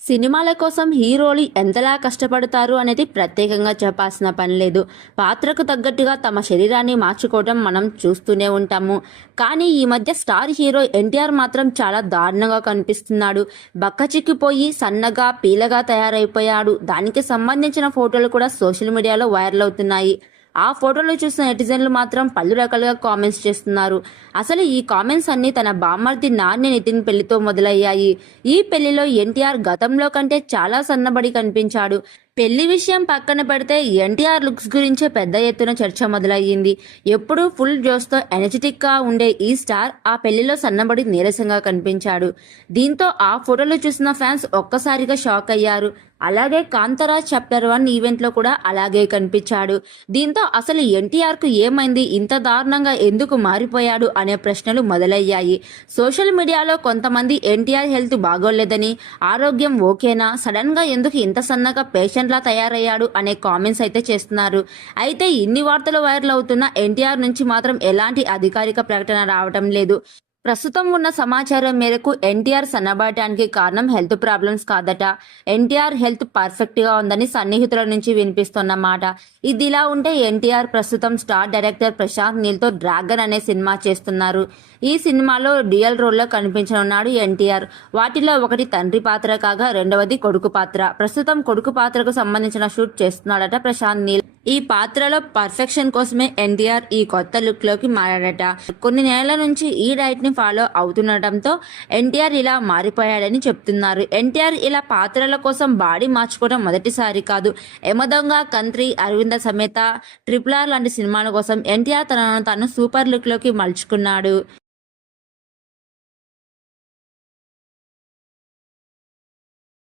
సినిమాల కోసం హీరోలు ఎంతలా కష్టపడతారు అనేది ప్రత్యేకంగా చెప్పాల్సిన పని లేదు. పాత్రకు తగ్గట్టుగా తమ శరీరాన్ని మార్చుకోవడం మనం చూస్తూనే ఉంటాము. కానీ ఈ మధ్య స్టార్ హీరో ఎన్టీఆర్ మాత్రం చాలా దారుణంగా కనిపిస్తున్నాడు. బక్కచిక్కిపోయి సన్నగా పీలగా తయారైపోయాడు. దానికి సంబంధించిన ఫోటోలు కూడా సోషల్ మీడియాలో వైరల్ అవుతున్నాయి. ఆ ఫోటోలు చూసిన నెటిజన్లు మాత్రం పలు రకాలుగా కామెంట్స్ చేస్తున్నారు. అసలు ఈ కామెంట్స్ అన్ని తన బామ్మర్ది నాని నితిన్ పెళ్లితో మొదలయ్యాయి. ఈ పెళ్లిలో ఎన్టీఆర్ గతంలో కంటే చాలా సన్నబడి కనిపించాడు. పెళ్లి విషయం పక్కన పెడితే ఎన్టీఆర్ లుక్స్ గురించే పెద్ద ఎత్తున చర్చ మొదలయ్యింది. ఎప్పుడూ ఫుల్ జోస్తో ఎనర్జెటిక్ గా ఉండే ఈ స్టార్ ఆ పెళ్లిలో సన్నబడి నీరసంగా కనిపించాడు. దీంతో ఆ ఫోటోలు చూసిన ఫ్యాన్స్ ఒక్కసారిగా షాక్ అయ్యారు. అలాగే కాంతారా చాప్టర్ 1 ఈవెంట్ లో కూడా అలాగే కనిపించాడు. దీంతో అసలు ఎన్టీఆర్ కు ఏమైంది, ఇంత దారుణంగా ఎందుకు మారిపోయాడు అనే ప్రశ్నలు మొదలయ్యాయి. సోషల్ మీడియాలో కొంతమంది ఎన్టీఆర్ హెల్త్ బాగోలేదని, ఆరోగ్యం ఓకేనా, సడన్ గా ఎందుకు ఇంత సన్నగా పేషెంట్లా తయారయ్యాడు అనే కామెంట్స్ అయితే చేస్తున్నారు. అయితే ఇన్ని వార్తలు వైరల్ అవుతున్న ఎన్టీఆర్ నుంచి మాత్రం ఎలాంటి అధికారిక ప్రకటన రావటం లేదు. ప్రస్తుతం ఉన్న సమాచారం మేరకు ఎన్టీఆర్ సన్నబడటానికి కారణం హెల్త్ ప్రాబ్లమ్స్ కాదట. ఎన్టీఆర్ హెల్త్ పర్ఫెక్ట్ గా ఉందని సన్నిహితుల నుంచి వినిపిస్తున్న మాట. ఇదిలా ఉంటే ఎన్టీఆర్ ప్రస్తుతం స్టార్ డైరెక్టర్ ప్రశాంత్ నీల్ తో డ్రాగన్ అనే సినిమా చేస్తున్నారు. ఈ సినిమాలో డ్యూయల్ రోల్లో కనిపించనున్నాడు ఎన్టీఆర్. వాటిలో ఒకటి తండ్రి పాత్ర కాగా రెండవది కొడుకు పాత్ర. ప్రస్తుతం కొడుకు పాత్రకు సంబంధించిన షూట్ చేస్తున్నాడట ప్రశాంత్ నీల్. ఈ పాత్రలో పర్ఫెక్షన్ కోసమే ఎన్టీఆర్ ఈ కొత్త లుక్ లోకి మారాడట. కొన్ని నెలల నుంచి ఈ డైట్ ని ఫాలో అవుతుండటంతో ఎన్టీఆర్ ఇలా మారిపోయాడని చెప్తున్నారు. ఎన్టీఆర్ ఇలా పాత్రల కోసం బాడీ మార్చుకోవడం మొదటిసారి కాదు. యమదొంగ, కంత్రి, అరవింద సమేత, RRR లాంటి సినిమాల కోసం ఎన్టీఆర్ తనను తాను సూపర్ లుక్ లోకి మలుచుకున్నాడు.